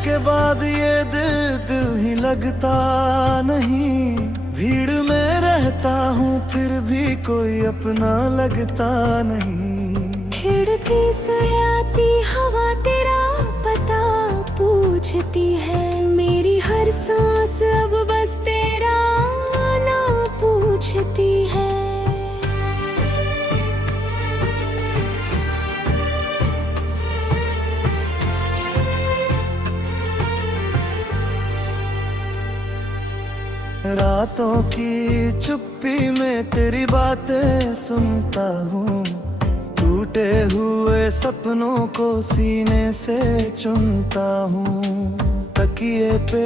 के बाद ये दिल ही लगता नहीं। भीड़ में रहता हूँ फिर भी कोई अपना लगता नहीं। खिड़की से आती हवा तेरा पता पूछती है। मेरी हर सांस अब बस तेरा नाम पूछती है। रातों की चुप्पी में तेरी बातें सुनता हूँ। टूटे हुए सपनों को सीने से चुनता हूँ। तकिए पे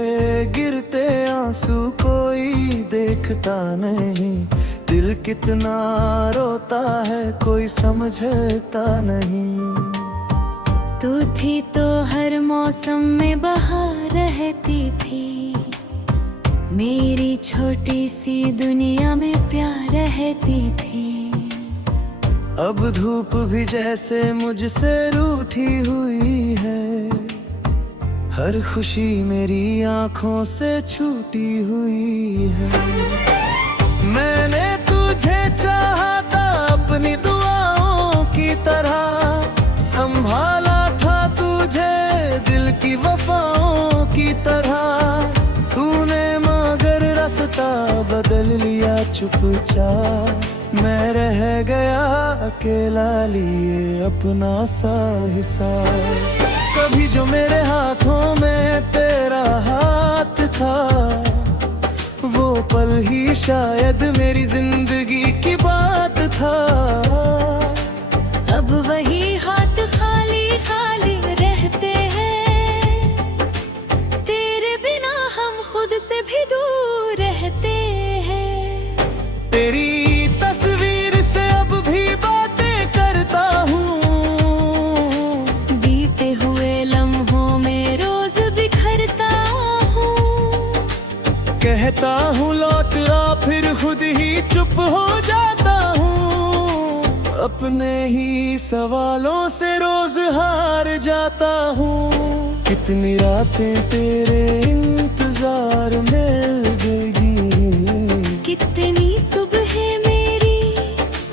गिरते आंसू कोई देखता नहीं। दिल कितना रोता है कोई समझता नहीं। तू थी तो हर मौसम में बहार रहती थी। मेरी छोटी सी दुनिया में प्यार रहती थी। अब धूप भी जैसे मुझसे रूठी हुई है। हर खुशी मेरी आंखों से छूटी हुई है। मैंने तुझे चाहा था अपनी दुआओं की तरह। संभाला था तुझे दिल की वफाओं की तरह। तूने मगर रास्ता बदल लिया चुपचाप। मैं रह गया अकेला लिए अपना सा हिसाब। कभी जो मेरे हाथों में तेरा हाथ था वो पल ही शायद मेरी जिंदगी की बात था। अब वही हाथ खाली खाली रहते हैं। तेरे बिना हम खुद से भी दूर रहते हैं। तेरी तस्वीर से अब भी बातें करता हूँ। बीते हुए लम्हों में रोज बिखरता हूँ। कहता हूँ लौट आ फिर खुद ही चुप हो जाता हूँ। अपने ही सवालों से रोज हार जाता हूँ। कितनी रातें तेरे इंतजार में लगेगी। कितनी सुबह मेरी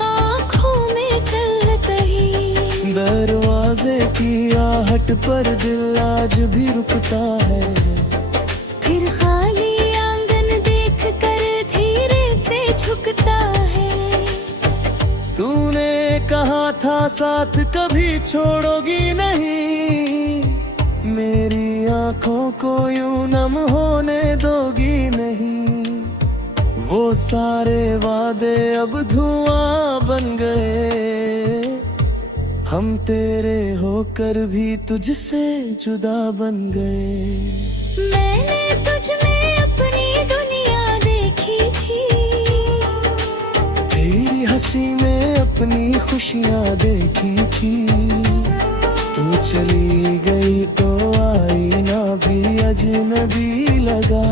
आँखों में चल गई। दरवाजे की आहट पर दिल आज भी रुकता है। फिर खाली आंगन देख कर धीरे से झुकता है। तूने कहा था साथ कभी छोड़ोगी नहीं। मेरी आंखों को यूं नम होने दोगी नहीं। वो सारे वादे अब धुआं बन गए। हम तेरे होकर भी तुझसे जुदा बन गए। मैंने तुझ में अपनी दुनिया देखी थी। तेरी हंसी में अपनी खुशियाँ देखी थी। तू चली गई तो आईना भी अजनबी लगा।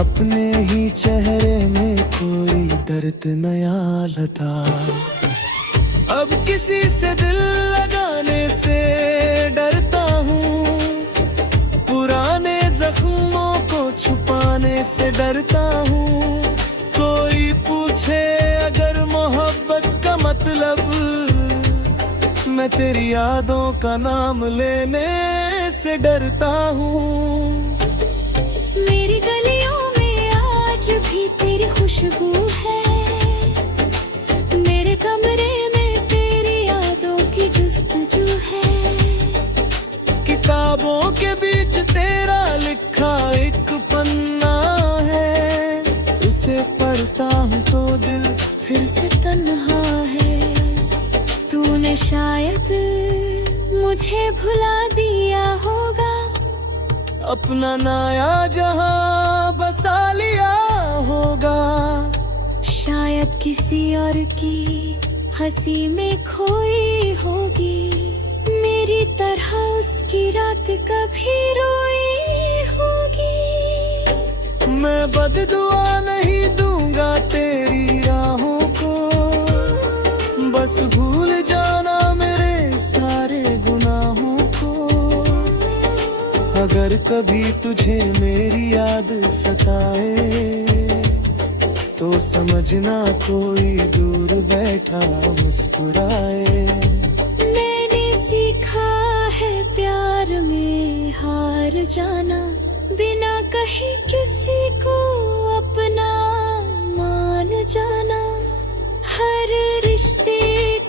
अपने ही चेहरे में कोई दर्द नया लगा। अब किसी से दिल लगाने से डरता हूँ। पुराने जख्मों को छुपाने से डरता हूँ। कोई पूछे अगर मोहब्बत का मतलब। मैं तेरी यादों का नाम लेने से डरता हूँ। मेरी गलियों में आज भी तेरी खुशबू है। मेरे कमरे में तेरी यादों की जुस्तजू है। किताबों के बीच तेरा लिखा एक पन्ना है। उसे पढ़ता हूँ तो दिल फिर से तन्हा है। तूने शायद मुझे भुला दिया होगा। अपना नया जहां बसा लिया होगा। शायद किसी और की हंसी में खोई होगी। मेरी तरह उसकी रात कभी रोई होगी। मैं बददुआ नहीं दूंगा तेरी राहों को। बस भूल जाना मेरे सारे गुनाहों को। अगर कभी तुझे मेरी याद सताए तो समझना कोई दूर बैठा मुस्कुराए। मैंने सीखा है प्यार में हार जाना, बिना कहीं किसी को अपना मान जाना। हर रिश्ते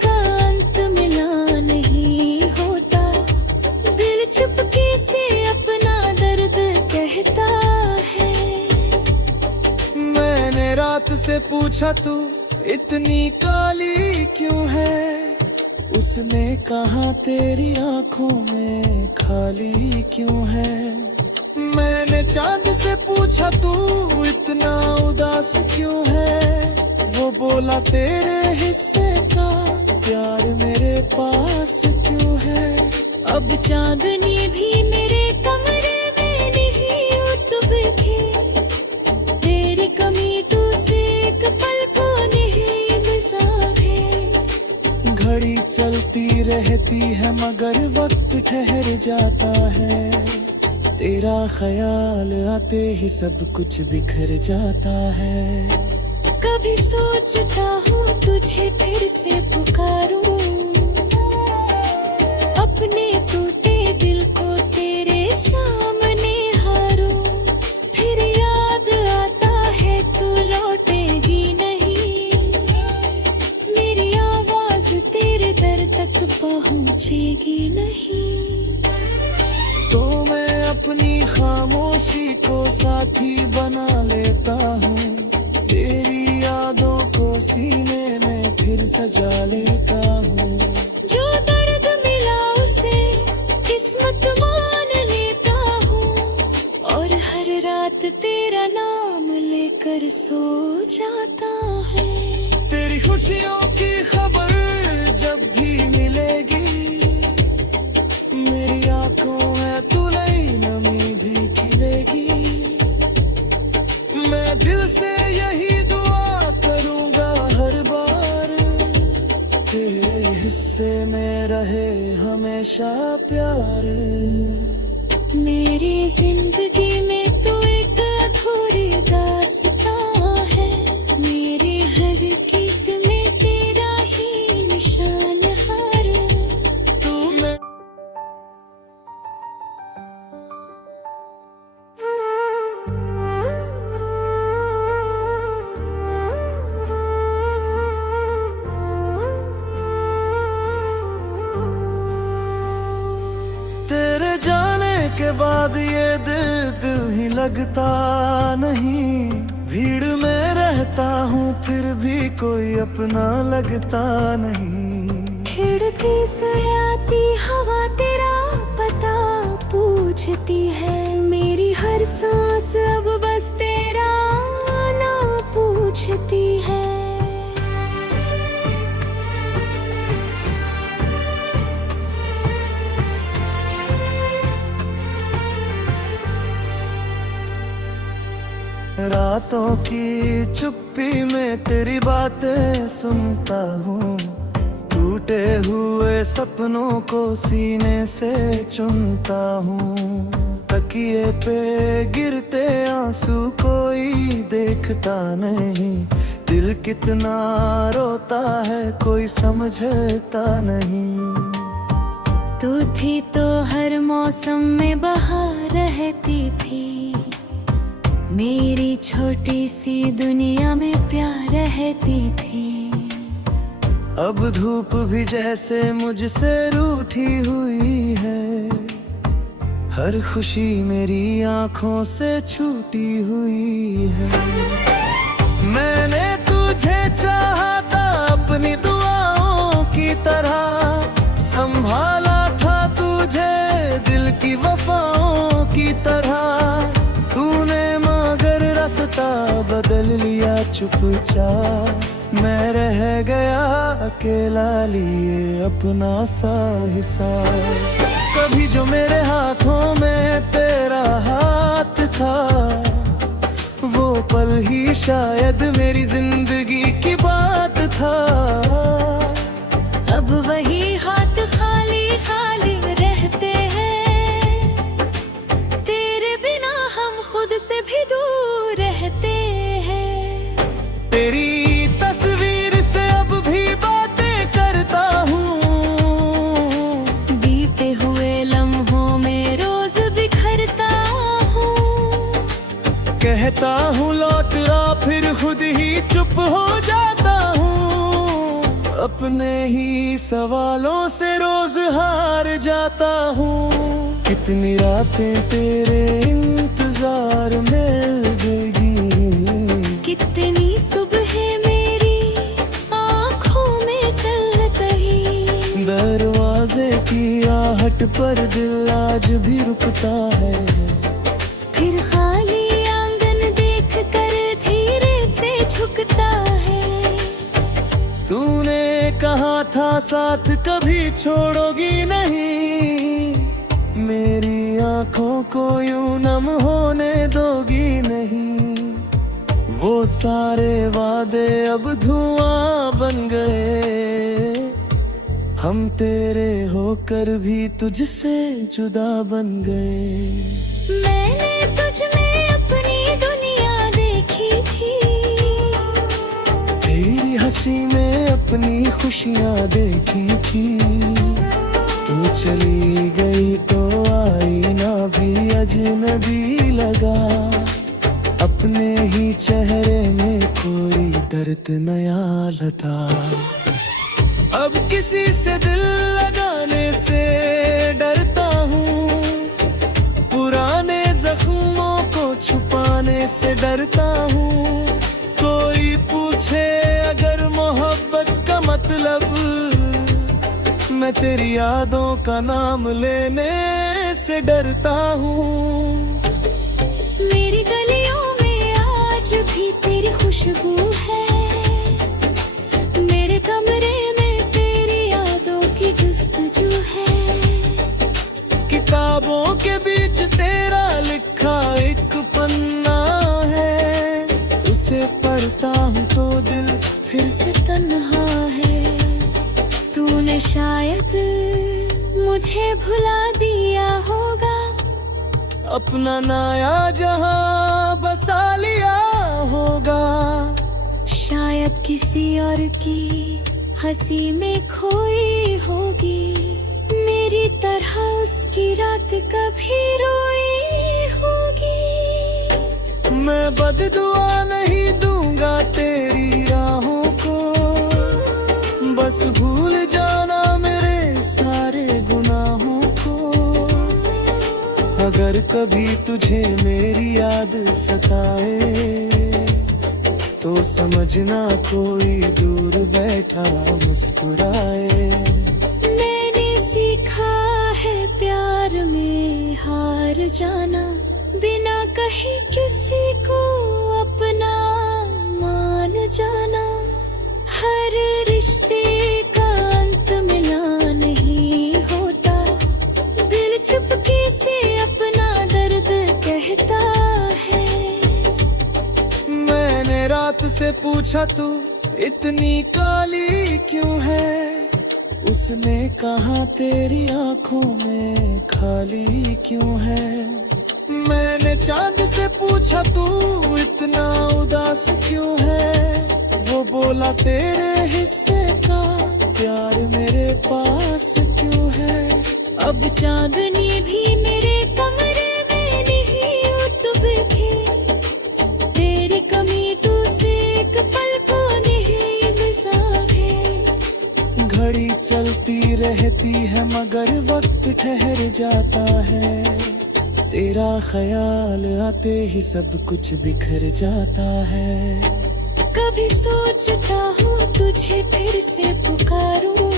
का अंत मिला नहीं होता, दिल चुपके से अपना दर्द कहता है। मैंने रात से पूछा तू इतनी काली क्यों है, उसने कहा तेरी आंखों में खाली क्यों है। मैंने चांद से पूछा तू इतना उदास क्यों है, वो बोला तेरे हिस्से का प्यार मेरे पास क्यों है। अब चांदनी भी मेरे कमरे में नहीं उतरती, तेरी कमी तो से एक पल को नहीं बसावे। घड़ी चलती रहती है मगर वक्त ठहर जाता है, तेरा ख्याल आते ही सब कुछ बिखर जाता है। कभी सोचता हूँ तुझे फिर से पुकारूं, अपने टूटे दिल को तेरे सामने हारूं। फिर याद आता है तू लौटेगी नहीं, मेरी आवाज तेरे दर तक पहुँचेगी नहीं। तो मैं अपनी खामोशी को साथी बना लेता हूँ, तेरी यादों को सीने में फिर सजा लेता हूँ। जो दर्द मिला उसे किस्मत मान लेता हूँ, और हर रात तेरा नाम लेकर सो जाता है। तेरी खुशियों की खबर जब भी मिलेगी, मेरी आंखों में तू नई नमी भी खिलेगी। मैं दिल से यही दुआ करूंगा हर बार, तेरे हिस्से में रहे हमेशा प्यार। मेरी जिंदगी में तू एक अधूरी दास्तां है, मेरे हर गीत में तेरा ही निशान हर। तू मैं तेरे जाने के बाद ये दिल ही लगता नहीं। भीड़ में रहता हूँ फिर भी कोई अपना लगता नहीं। खिड़की से आती हवा तेरा पता पूछती है, मेरी हर सांस अब बस तेरा नाम पूछती है। रातों की चुप्पी में तेरी बातें सुनता हूँ, टूटे हुए सपनों को सीने से चुनता हूँ। तकिए पे गिरते आंसू कोई देखता नहीं, दिल कितना रोता है कोई समझता नहीं। तू थी तो हर मौसम में बहार रहती थी, मेरी छोटी सी दुनिया में प्यार रहती थी। अब धूप भी जैसे मुझसे रूठी हुई है, हर खुशी मेरी आंखों से छूटी हुई है। मैंने तुझे चाहा था अपनी दुआओं की तरह, संभाला था तुझे दिल की वफाओं की तरह। तूने मगर रास्ता बदल लिया चुपचाप, मैं रह गया अकेला लिए अपना सा हिसाब। कभी जो मेरे हाथों में तेरा हाथ था, वो पल ही शायद मेरी जिंदगी की बात था। अब वही हाथ खाली खाली रहते हैं, कहता हूँ लौट आ, फिर खुद ही चुप हो जाता हूँ। अपने ही सवालों से रोज हार जाता हूँ। कितनी रातें तेरे इंतजार में लगेगी, कितनी सुबह मेरी आँखों में चल रही। दरवाजे की आहट पर दिल आज भी रुकता है। फिर खाली आंगन देख कर धीरे से झुकता है। तूने कहा था साथ कभी छोड़ोगी नहीं, मेरी आंखों को यूं नम होने दोगी नहीं। वो सारे वादे अब धुआं बन गए, हम तेरे होकर भी तुझसे जुदा बन गए। मैंने तुझ में अपनी दुनिया देखी थी, तेरी हंसी में अपनी खुशियाँ देखी थी। तू चली गई तो आईना भी अजनबी लगा, अपने ही चेहरे में कोई दर्द नया लगा। अब किसी से दिल लगाने से डरता हूँ, पुराने जख्मों को छुपाने से डरता हूँ। कोई पूछे अगर मोहब्बत का मतलब, मैं तेरी यादों का नाम लेने से डरता हूँ। मेरी गलियों में आज भी तेरी खुशबू है, मेरे कमरे में तेरी यादों की जुस्तजू है। किताबों के बीच तेरा लिखा एक पन्ना है, उसे पढ़ता हूँ तो दिल फिर से तन्हा है। तूने शायद मुझे भुला दिया होगा, अपना नया जहां बसा लिया होगा। शायद किसी और की हंसी में खोई होगी, मेरी तरह उसकी रात कभी रोई होगी। मैं बददुआ नहीं दूंगा तेरी राहों को, बस भूल जाना मेरे सारे गुनाहों को। अगर कभी तुझे मेरी याद सताए, तो समझना कोई दूर बैठा मुस्कुराए। मैंने सीखा है प्यार में हार जाना, बिना कहीं किसी को अपना मान जाना। हर रिश्ते का अंत मिला नहीं होता, दिल चुपके से अपना दर्द कहता है। मैंने रात से पूछा तू इतनी काली क्यों है, उसने कहा तेरी आंखों में खाली क्यों है। मैंने चांद से पूछा तू इतना उदास क्यों है, वो बोला तेरे हिस्से का प्यार मेरे पास क्यों है। अब चांदनी भी मेरे कमरे में नहीं उतब के, तेरी कमी तू से एक पल को नहीं गुज़ारे। घड़ी चलती रहती है मगर वक्त ठहर जाता है, तेरा ख्याल आते ही सब कुछ बिखर जाता है। कभी सोचता हूँ तुझे फिर से पुकारूं,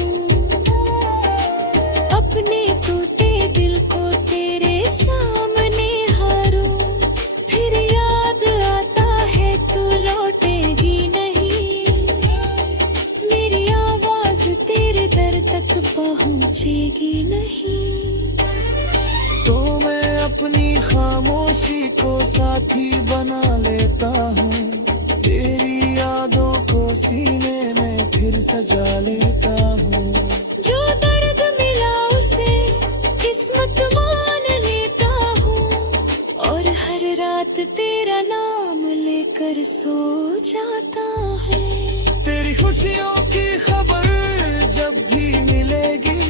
अपने टूटे दिल को तेरे सामने हारूं। फिर याद आता है तू लौटेगी नहीं, मेरी आवाज तेरे दर तक पहुँचेगी नहीं। तो मैं अपनी खामोशी को साथी बना लेता हूँ, तेरी यादों को सीने में फिर सजा लेता हूँ। जो दर्द मिला उसे किस्मत मान लेता हूँ, और हर रात तेरा नाम लेकर सो जाता है। तेरी खुशियों की खबर जब भी मिलेगी,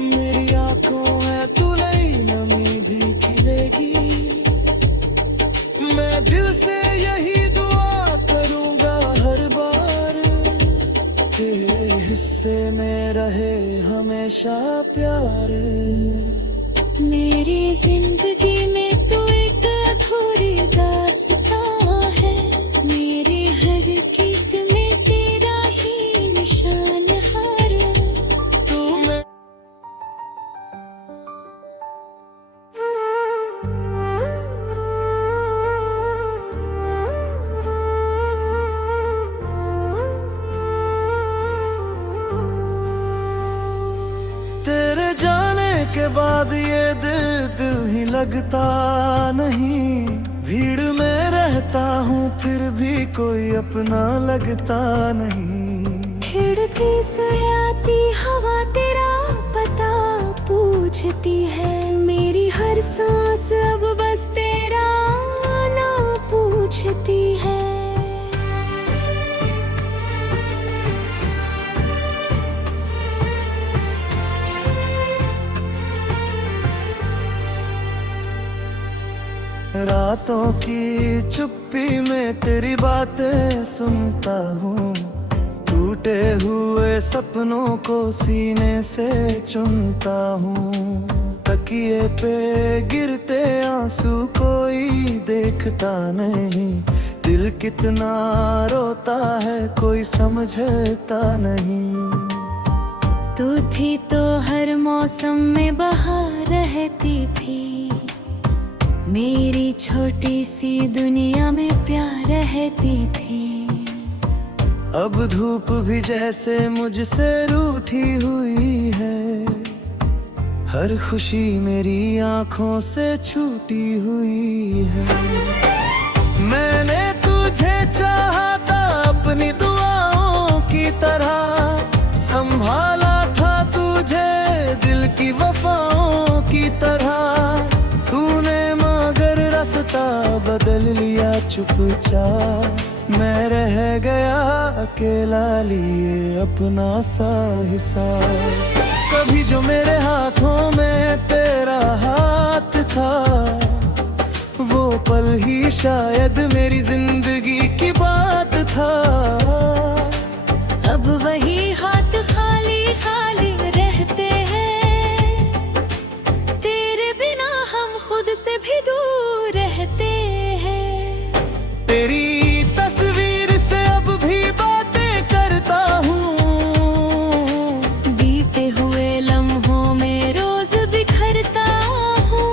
मेरी आंखों में तू नई नमी भी खिलेगी। प्यार। मेरी जिंदगी में तू एक अधूरी दास्तां है, मेरे हर गीत में तेरा ही निशान हर। तू मैं तेरे जाने के बाद ये दिल ही लगता नहीं। भीड़ में रहता हूँ फिर भी कोई अपना लगता नहीं। खिड़की से आती हवा तेरा पता पूछती है, मेरी हर सांस अब बस तेरा नाम पूछती है। रातों की चुप्पी में तेरी बातें सुनता हूँ। टूटे हुए सपनों को सीने से चुनता हूँ। तकिए पे गिरते आंसू कोई देखता नहीं। दिल कितना रोता है कोई समझता नहीं। तू थी तो हर मौसम में बहार रहती थी, मेरी छोटी सी दुनिया में प्यार रहती थी। अब धूप भी जैसे मुझसे रूठी हुई है। हर खुशी मेरी आंखों से छूटी हुई है। मैंने तुझे चाहा था अपनी दुआओं की तरह, संभाला था तुझे दिल की वफाओं की तरह। तूने मगर रास्ता बदल लिया चुपचाप। मैं रह गया अकेला लिए अपना सा हिसाब। कभी जो मेरे हाथों में तेरा हाथ था, वो पल ही शायद मेरी जिंदगी की बात था। अब वही हाथ खाली खाली रहते हैं, तेरे बिना हम खुद से भी दूर रहते हैं। तेरी तस्वीर से अब भी बातें करता हूँ। बीते हुए लम्हों में रोज बिखरता हूँ।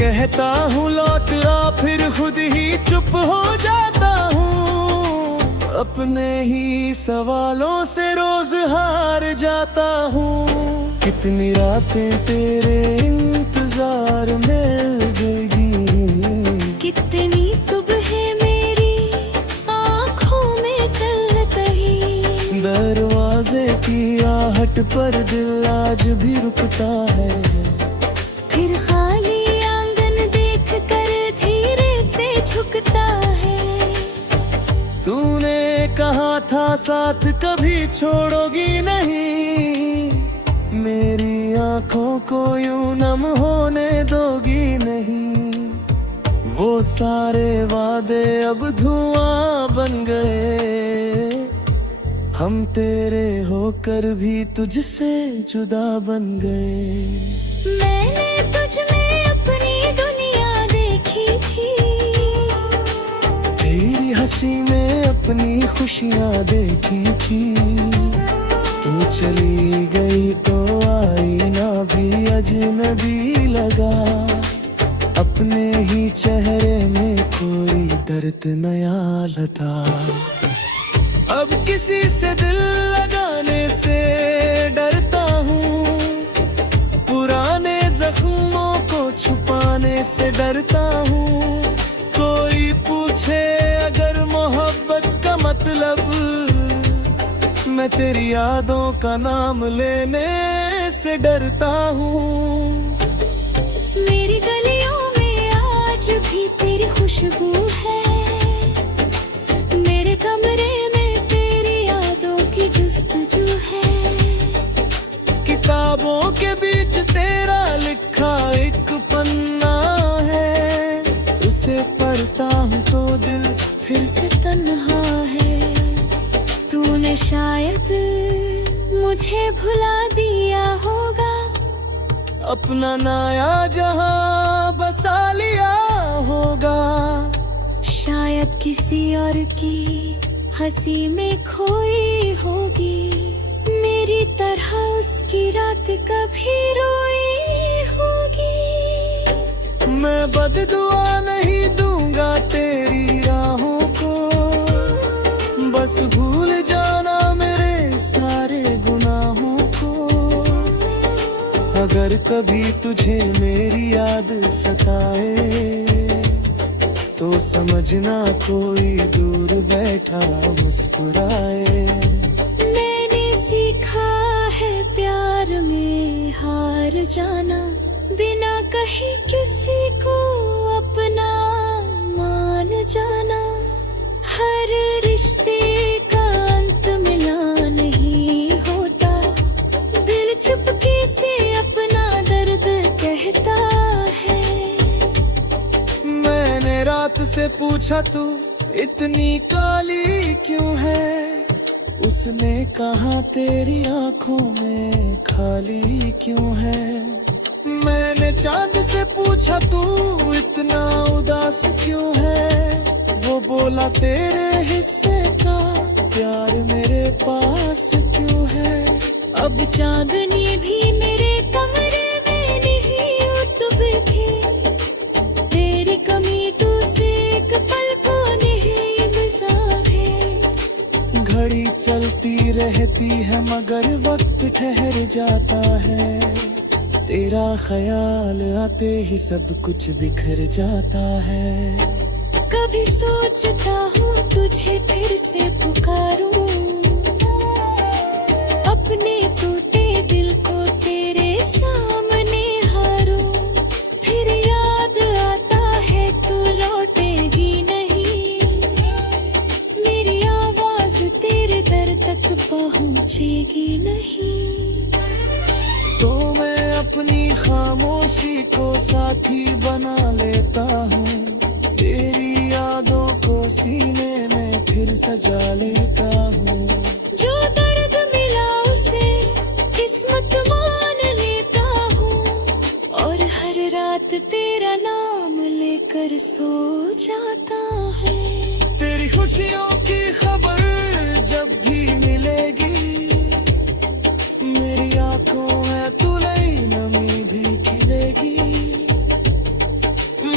कहता हूँ लौट आ फिर खुद ही चुप हो जाता हूँ। अपने ही सवालों से रोज हार जाता हूँ। कितनी रातें तेरे इंतजार में लगेगी, कितनी सुबह मेरी आँखों में चल गई। दरवाजे की आहट पर दिल आज भी रुकता है। फिर खाली आंगन देख कर धीरे से झुकता है। तूने कहा था साथ कभी छोड़ोगी नहीं, मेरी आंखों को यूं नम होने दोगी नहीं। वो सारे वादे अब धुआं बन गए, हम तेरे होकर भी तुझसे जुदा बन गए। मैंने तुझ में अपनी दुनिया देखी थी, तेरी हंसी में अपनी खुशियाँ देखी थी। तू चली गई तो आईना भी अजनबी लगा। अपने ही चेहरे में कोई दर्द नया लता। अब किसी से दिल लगाने से डरता हूँ, पुराने जख्मों को छुपाने से डरता हूँ। कोई पूछे अगर मोहब्बत का मतलब, मैं तेरी यादों का नाम लेने से डरता हूँ। मेरी गलियों में आज भी तेरी खुशबू है, मेरे कमरे में तेरी यादों की जुस्तजू है। किताबों के बीच तेरा लिखा एक पन्ना है, उसे पढ़ता हूँ तो दिल फिर से तन्हा है। तूने शायद मुझे भुला दिया होगा, अपना नया जहां बसा लिया होगा। शायद किसी और की हंसी में खोई होगी, मेरी तरह उसकी रात कभी रोई होगी। मैं बददुआ नहीं दूंगा तेरी राहों को, बस भूल जाना मेरे सारे गुनाहों को। अगर कभी तुझे मेरी याद सताए तो समझना कोई दूर बैठा मुस्कुराए। मैंने सीखा है प्यार में हार जाना, बिना कहीं किसी को अपना मान जाना। हर रिश्ते का अंत मिला नहीं होता, दिल चुपके से अपना दर्द कहता है। मैंने रात से पूछा तू इतनी काली क्यों है, उसने कहा तेरी आंखों में खाली क्यों है। मैंने चांद से पूछा तू इतना उदास क्यों है, वो बोला तेरे हिस्से का प्यार मेरे पास क्यों है। अब चांदनी भी मेरे कमरे में नहीं उठती, तेरी कमी तू से एक पल को नहीं गुजारे। घड़ी चलती रहती है मगर वक्त ठहर जाता है, तेरा ख्याल आते ही सब कुछ बिखर जाता है। कभी सोचता हूँ तुझे फिर से पुकारूं, अपने टूटे दिल को तेरे सामने हारूं। फिर याद आता है तू लौटेगी नहीं, मेरी आवाज तेरे दर तक पहुँचेगी नहीं। तो मैं अपनी खामोशी को साथी बना लेता हूँ, तेरी यादों को सीने में फिर सजा लेता हूँ। जो दर्द मिला उसे किस्मत मान लेता हूँ, और हर रात तेरा नाम लेकर सो जाता है। तेरी खुशियों की खबर जब भी मिलेगी, मेरी आंखों में तुलई नमी भी खिलेगी।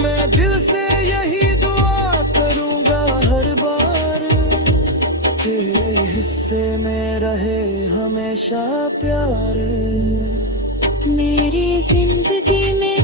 मैं दिल से यही दुआ करूंगा हर बार, तेरे हिस्से में रहे हमेशा प्यार। मेरी जिंदगी में